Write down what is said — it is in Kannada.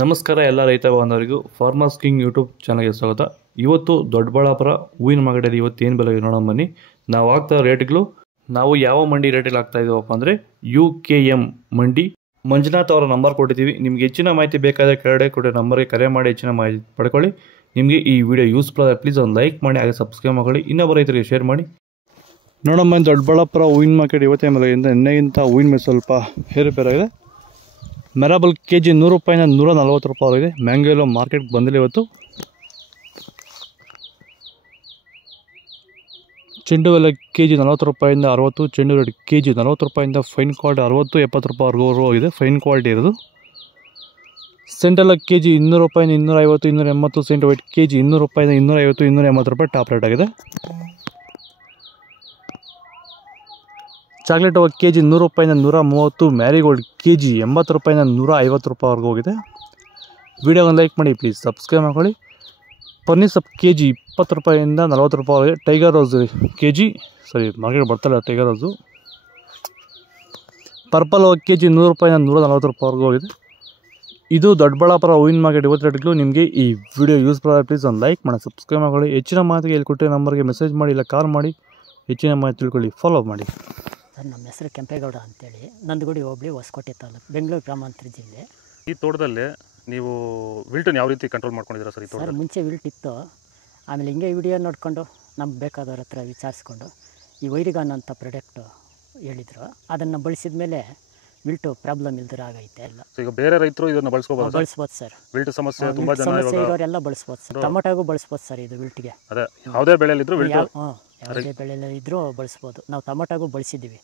ನಮಸ್ಕಾರ ಎಲ್ಲ ರೈತ ಬಾಂಧವರಿಗೂ ಫಾರ್ಮರ್ಸ್ ಕಿಂಗ್ ಯೂಟ್ಯೂಬ್ ಚಾನಲ್ಗೆ ಸ್ವಾಗತ. ಇವತ್ತು ದೊಡ್ಡಬಳ್ಳಾಪುರ ಹೂವಿನ ಮಾರ್ಕೆಟಲ್ಲಿ ಇವತ್ತು ಏನು ಬೆಲೆ ನೋಡೋಣ ಬನ್ನಿ. ನಾವು ಆಗ್ತಾ ರೇಟ್ಗಳು ನಾವು ಯಾವ ಮಂಡಿ ರೇಟಲ್ಲಿ ಆಗ್ತಾ ಇದ್ದೀವಪ್ಪ ಅಂದರೆ UKM ಮಂಡಿ. ಮಂಜುನಾಥ್ ಅವರ ನಂಬರ್ ಕೊಟ್ಟಿದ್ದೀವಿ. ನಿಮ್ಗೆ ಹೆಚ್ಚಿನ ಮಾಹಿತಿ ಬೇಕಾದರೆ ಕೆಳಗಡೆ ಕೊಟ್ಟೆ ನಂಬರ್ಗೆ ಕರೆ ಮಾಡಿ ಹೆಚ್ಚಿನ ಮಾಹಿತಿ ಪಡ್ಕೊಳ್ಳಿ. ನಿಮಗೆ ಈ ವಿಡಿಯೋ ಯೂಸ್ಫುಲ್ ಆದರೆ ಪ್ಲೀಸ್ ಒಂದು ಲೈಕ್ ಮಾಡಿ, ಹಾಗೆ ಸಬ್ಸ್ಕ್ರೈಬ್ ಮಾಡ್ಕೊಳ್ಳಿ, ಇನ್ನೊಬ್ಬ ರೈತರಿಗೆ ಶೇರ್ ಮಾಡಿ. ನೋಡಮ್ಮ, ದೊಡ್ಡಬಳ್ಳಾಪುರ ಹೂವಿನ ಮಾರ್ಕೆಟ್ ಇವತ್ತೇ ಬೆಲೆಯಿಂದ ನಿನ್ನೆಗಿಂತ ಹೂವಿನ ಮೇಲೆ ಸ್ವಲ್ಪ ಏರುಪೇರಾಗಿದೆ. ಮೆರಾಬಲ್ KG 100 ರೂಪಾಯಿಂದ 140 ರೂಪಾಯಿ ಆಗಿದೆ. ಮ್ಯಾಂಗೋ ಎಲ್ಲೋ ಮಾರ್ಕೆಟ್ಗೆ ಬಂದಿಲ್ಲ ಇವತ್ತು. ಚೆಂಡು ಎಲ್ಲ KG 40 ರೂಪಾಯಿಂದ 60, ಚೆಂಡು ರೆಡ್ KG 40 ರೂಪಾಯಿಂದ ಫೈನ್ ಕ್ವಾಲಿಟಿ 60-70 ರೂಪಾಯಿವರೆಗೂ ಹೋಗಿದೆ. ಫೈನ್ ಕ್ವಾಲಿಟಿ ಇರೋದು. ಸೆಂಟೆಲ್ಲ KG 200 ರೂಪಾಯಿಂದ 250, 280. ಸೆಂಟ್ ವೈಟ್ KG 200 ರೂಪಾಯಿಂದ 250, 280 ರೂಪಾಯಿ ಟಾಪ್ ರೇಟ್ ಆಗಿದೆ. ಚಾಕ್ಲೇಟ್ ಅವ KG 100 ರೂಪಾಯಿಂದ 130, ಮ್ಯಾರಿಗೋಲ್ಡ್ KG 80 ರೂಪಾಯಿಂದ 150 ರೂಪಾಯಿವರೆಗೂ ಹೋಗಿದೆ. ವಿಡಿಯೋಗೊಂದು ಲೈಕ್ ಮಾಡಿ, ಪ್ಲೀಸ್ ಸಬ್ಸ್ಕ್ರೈಬ್ ಮಾಡ್ಕೊಳ್ಳಿ. ಪನ್ನೀರ್ ಸೊಪ್ಪು KG 20 ರೂಪಾಯಿಂದ 40 ರೂಪಾಯಿ ಆಗಿದೆ. ಟೈಗರ್ ರೋಸ್ KG ಮಾರ್ಕೆಟ್ ಬರ್ತಾಯಿಲ್ಲ. ಟೈಗರ್ ರೋಸು ಪರ್ಪಲ್ KG 100 ರೂಪಾಯಿಂದ 140 ರೂಪಾಯಿವರೆಗೂ ಹೋಗಿದೆ. ಇದು ದೊಡ್ಡಬಳ್ಳಾಪುರ ಹೂವಿನ ಮಾರ್ಕೆಟ್ ಇವತ್ತು ರೇಟ್ಗಳು. ನಿಮಗೆ ಈ ವಿಡಿಯೋ ಯೂಸ್ಫುಲ್ ಆದರೆ ಪ್ಲೀಸ್ ಒಂದು ಲೈಕ್ ಮಾಡಿ, ಸಬ್ಸ್ಕ್ರೈಬ್ ಮಾಡ್ಕೊಳ್ಳಿ. ಹೆಚ್ಚಿನ ಮಾಹಿತಿಗೆ ಇಲ್ಲಿ ಕೊಟ್ಟರೆ ನಂಬರ್ಗೆ ಮೆಸೇಜ್ ಮಾಡಿ, ಇಲ್ಲ ಕಾಲ್ ಮಾಡಿ ಹೆಚ್ಚಿನ ಮಾಹಿತಿ ತಿಳ್ಕೊಳ್ಳಿ. ಫಾಲೋ ಮಾಡಿ. ಸರ್, ನಮ್ಮ ಹೆಸರು ಕೆಂಪೇಗೌಡ ಅಂತೇಳಿ, ನಂದಗುಡಿ ಹೋಬಳಿ ಹೊಸಕೋಟೆ ತಾಲೂಕು, ಬೆಂಗಳೂರು ಗ್ರಾಮಾಂತರ ಜಿಲ್ಲೆ. ಈ ತೋಟದಲ್ಲಿ ನೀವು ವಿಲ್ಟನ್ನು ಯಾವ ರೀತಿ ಕಂಟ್ರೋಲ್ ಮಾಡ್ಕೊಂಡಿದ್ದೀರಾ ಸರ್? ಈ ತೋಟ ಸರ್, ಮುಂಚೆ ವಿಲ್ಟ್ ಇತ್ತು. ಆಮೇಲೆ ಹಿಂಗೆ ವಿಡಿಯೋ ನೋಡಿಕೊಂಡು ನಮ್ಗೆ ಬೇಕಾದವ್ರ ಹತ್ರ ವಿಚಾರಿಸ್ಕೊಂಡು ಈ ವೈರಿಗಾನ್ ಅಂತ ಪ್ರಾಡಕ್ಟು ಹೇಳಿದರು. ಅದನ್ನು ಬಳಸಿದ ಮೇಲೆ ವಿಲ್ಟು ಪ್ರಾಬ್ಲಮ್ ಇಲ್ದಿರ ಆಗೈತೆ ಎಲ್ಲ. ಈಗ ಬೇರೆ ರೈತರು ಇದನ್ನು ಬಳಸ್ಬೋದು ಸರ್. ವಿಲ್ಟ್ ಸಮಸ್ಯೆ ತುಂಬ ಜನ ಇರೋರೆಲ್ಲ ಬಳಸ್ಬೋದು ಸರ್. ಟೊಮೊಟೊಗೂ ಬಳಸ್ಬೋದು ಸರ್ ಇದು ವಿಲ್ಟ್ಗೆ. ಅದೇ ಯಾವುದೇ ಬೆಳೆಯಲ್ಲಿದ್ರು ವಿಲ್ಟ್ ಯಾವುದೇ ಬೆಳೆಯಲ್ಲಿ ಇದ್ರೂ ಬಳಸ್ಬೋದು. ನಾವು ಟೊಮೊಟೊಗೂ ಬಳಸಿದ್ದೀವಿ.